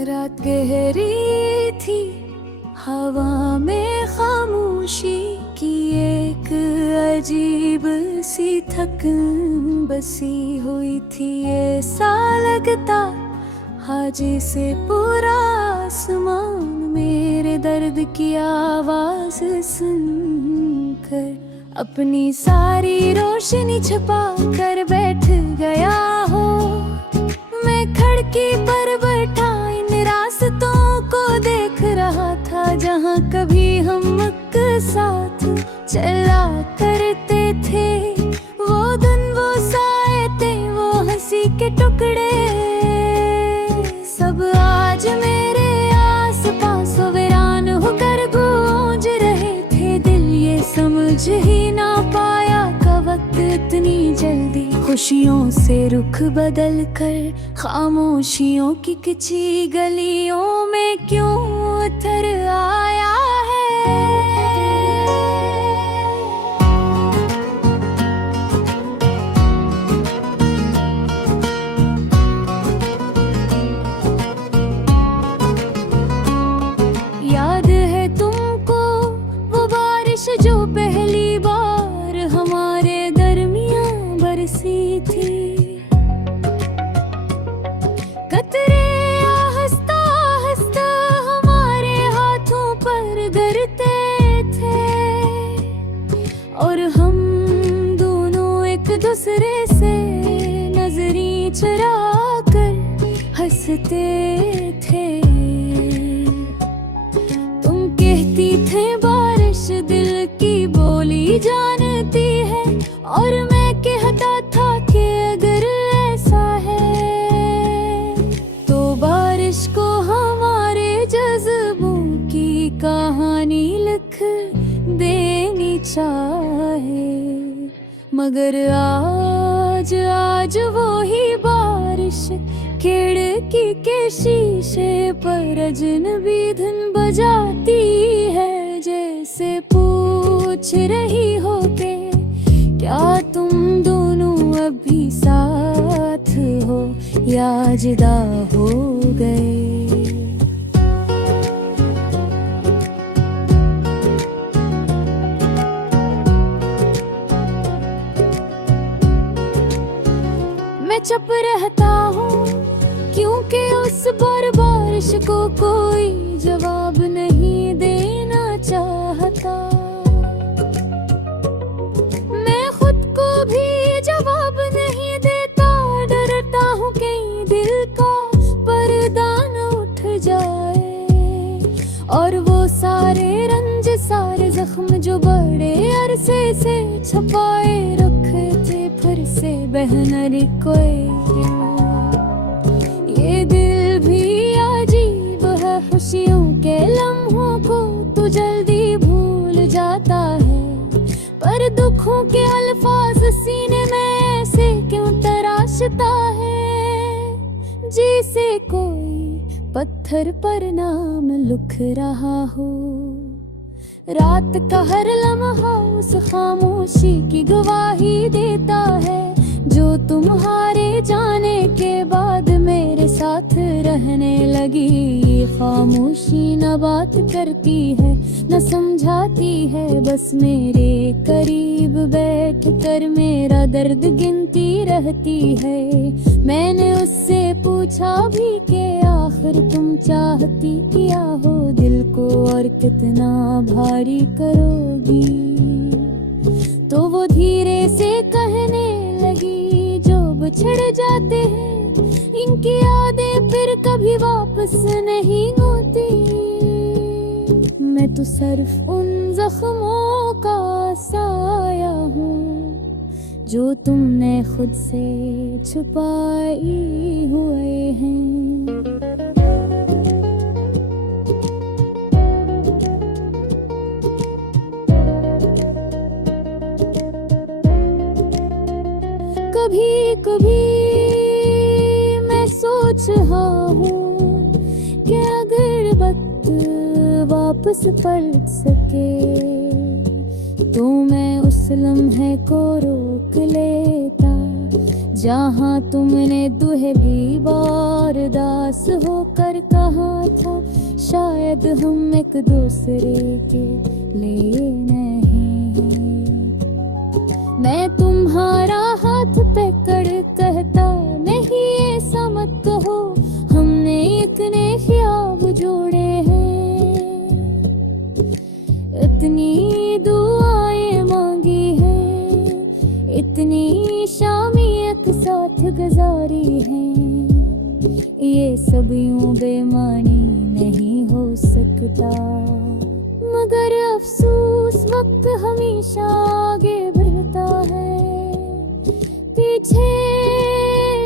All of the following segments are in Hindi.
रात गहरी थी, हवा में खामोशी की एक अजीब सी थकन बसी हुई थी। ऐसा लगता आज से पूरा आसमान मेरे दर्द की आवाज सुनकर अपनी सारी रोशनी छुपा कर बैठ गया हो। मैं खिड़की पर बैठा इन रास्तों को देख रहा था, जहाँ कभी हम एक साथ चला करते थे। वो दिन, वो साए, वो हंसी के टुकड़े सब आज मेरे आस पास वीरान होकर गूंज रहे थे। दिल ये समझ ही ना पाया कब वक्त इतनी जल्दी खुशियों से रुख बदल कर खामोशियों की किची गलियों में क्यों उतर आया है। याद है तुमको वो बारिश जो पहली बार हमारे दरमियां बरसी थी। कतरे आहिस्ता आहिस्ता हमारे हाथों पर गिरते थे और हम दोनों एक दूसरे से नजरें चुरा कर हंसते थे। थे बारिश दिल की बोली जानती है, और मैं कहता था कि अगर ऐसा है तो बारिश को हमारे जज्बों की कहानी लिख देनी चाहे। मगर आज वो ही बारिश खिड़की के शीशे पर अजनबी धुन बजाती है, जैसे पूछ रही हो के क्या तुम दोनों अभी साथ हो या जुदा हो गए। मैं चुप रहता हूँ क्योंकि उस बार बारिश को कोई जवाब नहीं देना चाहता। मैं खुद को भी जवाब नहीं देता, डरता हूँ कहीं दिल का पर्दा न उठ जाए और वो सारे रंज, सारे जख्म जो बड़े अरसे से छुपाए रखे थे फिर से बहन कोई। ये दिल भी अजीब है, खुशियों के लम्हों को तू जल्दी भूल जाता है, पर दुखों के अल्फाज सीने में ऐसे क्यों तराशता है, जैसे कोई पत्थर पर नाम लिख रहा हो। रात का हर लम्हा उस खामोशी की गवाही देता है, जो तुम्हारे जाने के बाद मेरे साथ रहने लगी। ये खामोशी न बात करती है न समझाती है, बस मेरे करीब बैठ कर मेरा दर्द गिनती रहती है। मैंने उससे पूछा भी कि आखिर तुम चाहती क्या हो दिल को और कितना भारी करोगी, तो वो धीरे से कहने लगी जो बिछड़ जाते हैं इनकी यादें फिर कभी वापस नहीं होती। मैं तो सिर्फ उन जख्मों का साया हूँ जो तुमने खुद से छुपाए हुए हैं। कभी कभी मैं सोच रहा हूँ कि अगर वक्त वापस पलट सके तो मैं उस लम्हे को रोक लेता जहाँ तुमने दुहली बार दास होकर कहा था, शायद हम एक दूसरे के लिए नहीं हैं। मैं तुम्हारा हाथ पकड़ कहता नहीं ऐसा मत कहो, हमने इतने ख्वाब जोड़े हैं, इतनी दुआएं मांगी हैं, इतनी शामी एक साथ गुजारी हैं, ये सब यूं बेमानी नहीं हो सकता। मगर अफसोस वक्त हमेशा आगे बढ़ता है, पीछे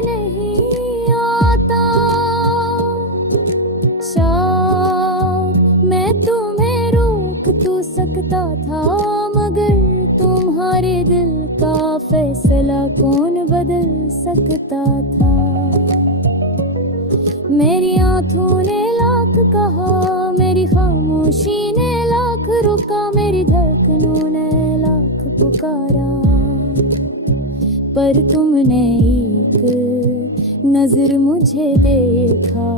नहीं आता। शायद मैं तुम्हें रोक तो सकता था, मगर तुम्हारे दिल का फैसला कौन बदल सकता था। मेरी आंखों ने लाख कहा, मेरी खामोशी ने लाख रुका, मेरी धड़कनों ने लाख पुकारा, पर तुमने एक नजर मुझे देखा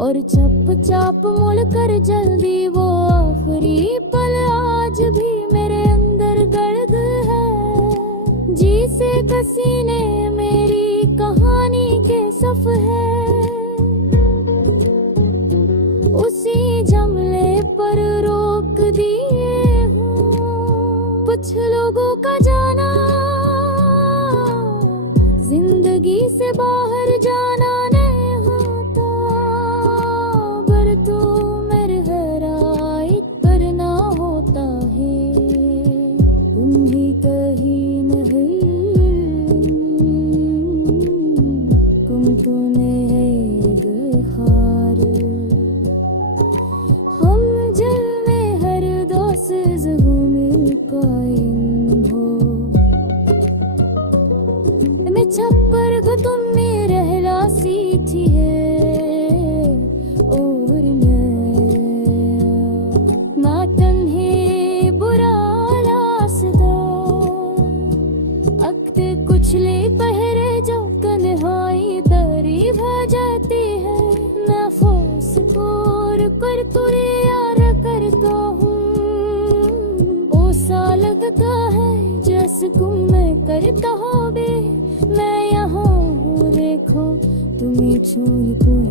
और चुपचाप मुड़कर जल्दी वो आखिरी पल आज भी मेरे अंदर गर्द है। जी से कसीने मेरी कहानी के सफ है, उसी जमले पर रोक दिए हूँ। कुछ लोगों का जाना जिंदगी से बाहर जाना नहीं होता, पर तू मेरे हराई पर ना होता है, तुम ही कहीं नहीं, तुम तूने है गहार। हम जल में हर दोस्त में कायम हो, मैं छप्पर को तुमने रहला सी थी है, और मैं तन्हे बुरा लासदा अक्ते कुछ ले पहरे जो कन्हाई दरी भा जाती है। मैं फोस कोर कर तुरे यार करता हूँ, ओ सा लगता है जैसे तुम मैं करता हो बे, मैं यहाँ हूँ देखो तुम्हें छोड़ कोई